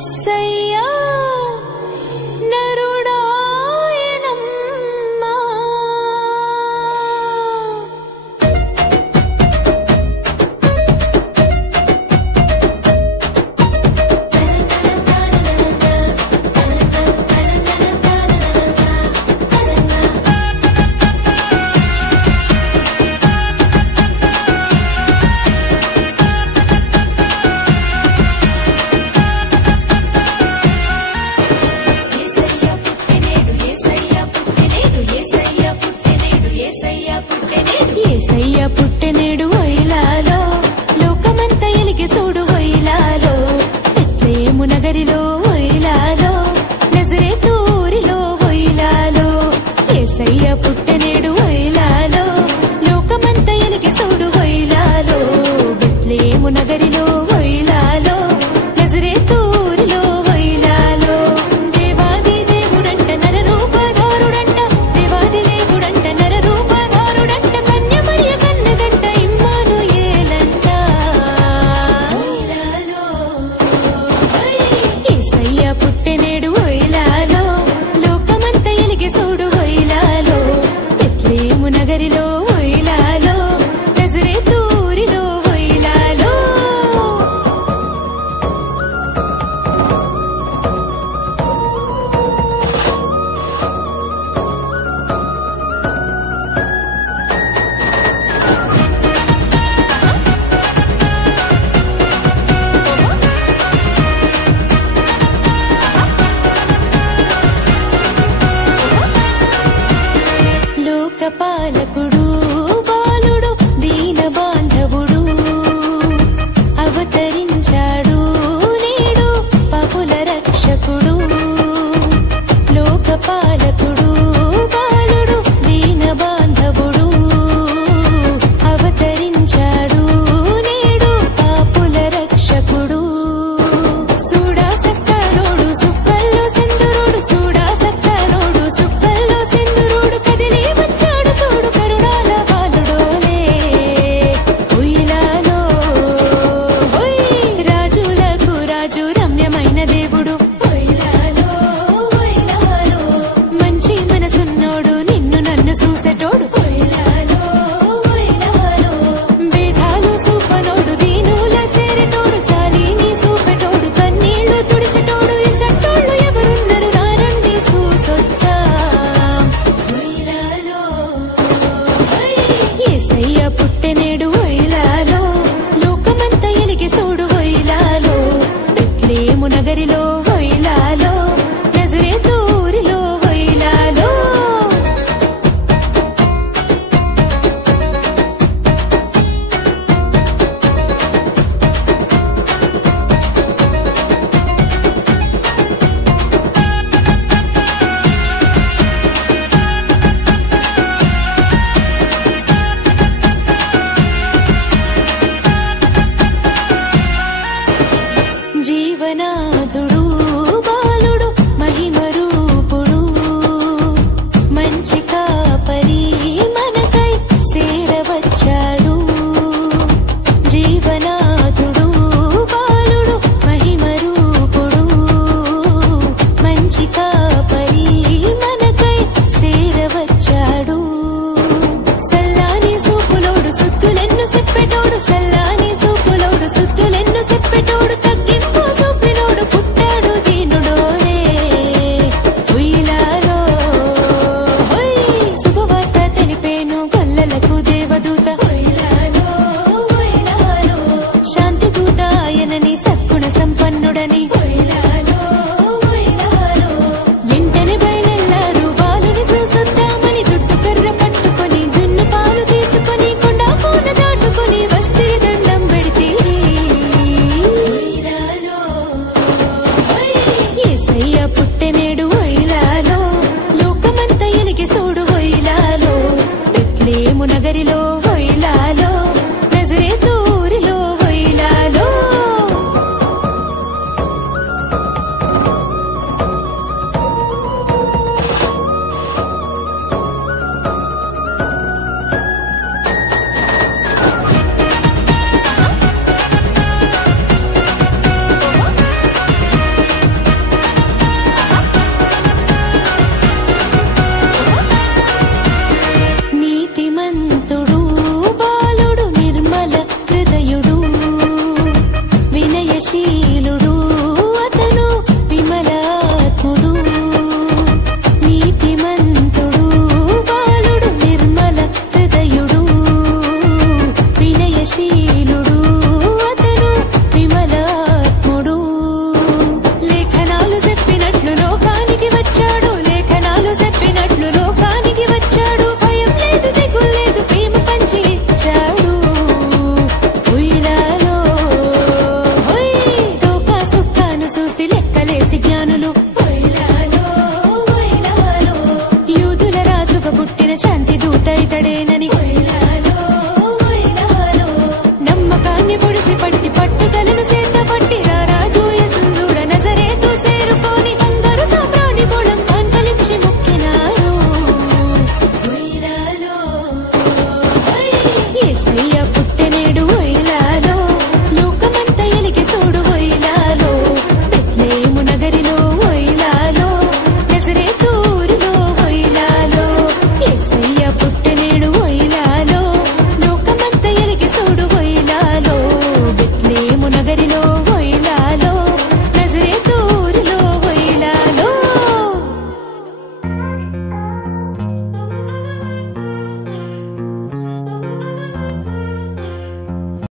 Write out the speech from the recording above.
యేసయ్యా నరుడాయనమ్మా యేసయ్య పుట్టెనేడు హొయిలాలో లోకమంత ఎలిగి చూడు హొయిలాలో బెత్లెహేము నగరిలో హొయిలాలో నజరేతు ఊరిలో హొయిలాలో యేసయ్య పుట్టెనేడు హొయిలాలో లోకమంత ఎలిగి చూడు హొయిలాలో బెత్లెహేము నగరిలో హొయిలాలో నజరేతు ఊరిలో హొయిలాలో దేవాది దేవుడంట నరరూపధారుడంట దేవాది దేవుడంట నరరూపధారుడంట కన్యమరియ కన్నదంట ఇమ్మానుయేలంట యేసయ్య పుట్టెనేడు హొయిలాలో లోకమంత ఎలిగి చూడు హొయిలాలో బెత్లెహేము నగరిలో హొయిలాలో నజరేతు ఊరిలో హొయిలాలో లోకపాలకుడు బాలుడు దీన బాంధవుడు అవతరించాడు నేడు పాపుల రక్షకుడు లోకపాలకుడు బాలుడు దీన బాంధవుడు అవతరించాడు నేడు పాపుల రక్షకుడు సూడా సక్కనోడు సుక్కల్లో సింధురుడు సూడా సక్కనోడు సుక్కల్లో సింధురుడు కదిలి వచ్చాడు చూడు కరుణా దూతైతడేనని నమ్మకాన్ని పొడిసి పట్టి పట్టుదలను చేత పట్టి రారాజు యేసుంజుడ నజరేతు చేరుకొని అందరూ సాంబ్రాణి బోళం కాంతలిచ్చి మొక్కినారు యేసయ్య